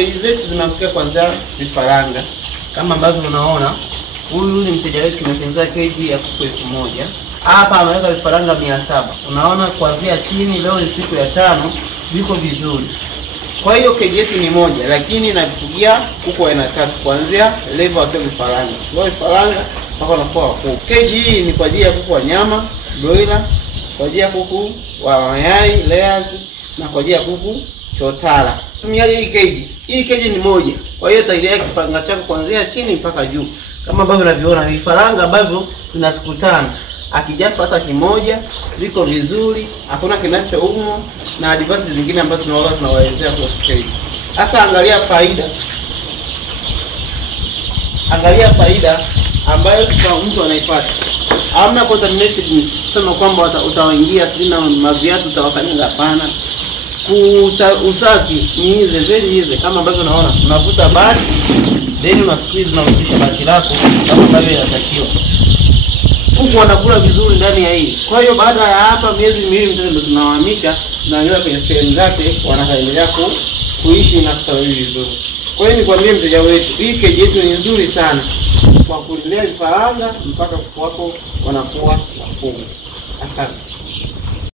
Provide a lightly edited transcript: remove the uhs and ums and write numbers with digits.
Keji zetu zinahusika kuanzia vifaranga. Kama ambavyo unaona, huyu ni mteja wetu tumetengeneza keji ya kuku 1000. Hapa ameweka vifaranga 700. Unaona kuanzia chini, leo ni siku ya 5, viko vizuri. Kwa hiyo keji yetu ni moja, lakini inafugia kuku aina 3 kuanzia level ya vifaranga. Kwa vifaranga mpaka wanakuwa wakubwa. Keji hii ni kwa ajili ya kuku wa nyama, broiler, kwa ajili ya kuku wa mayai, layers, na kwa ajili ya kuku chotara. Tumiaje hii keji? Hii keji ni moja. Kwa hiyo utailea kifaranga chako kuanzia chini mpaka juu. Kama ambavyo unavyoona vifaranga ambavyo tuna siku 5. Akijafa hata kimoja, viko vizuri, hakuna kinachoumwa na advantage zingine ambazo tunawaelezea kwa keji. Sasa angalia faida. Angalia faida ambayo mtu anaipata. Hamna contamination, kusema kwamba utawaingia sina maviatu utawakanyaga, hapana. Usafi ni very easy, kama ambavyo unaona unavuta bati then una squeeze na kurudisha bati lako kama ambavyo inatakiwa. Kuku wanakula vizuri ndani ya hii. Kwa hiyo baada ya hapa miezi 2 mitatu ndio tunawahamisha, tunaangalia kwenye sehemu zake, wanaendelea kuishi na kusawi vizuri. Kwa hiyo nikwambie mteja wetu, hii keji yetu ni nzuri sana kwa kulea vifaranga mpaka kuku wako wanakuwa wakubwa. Asante.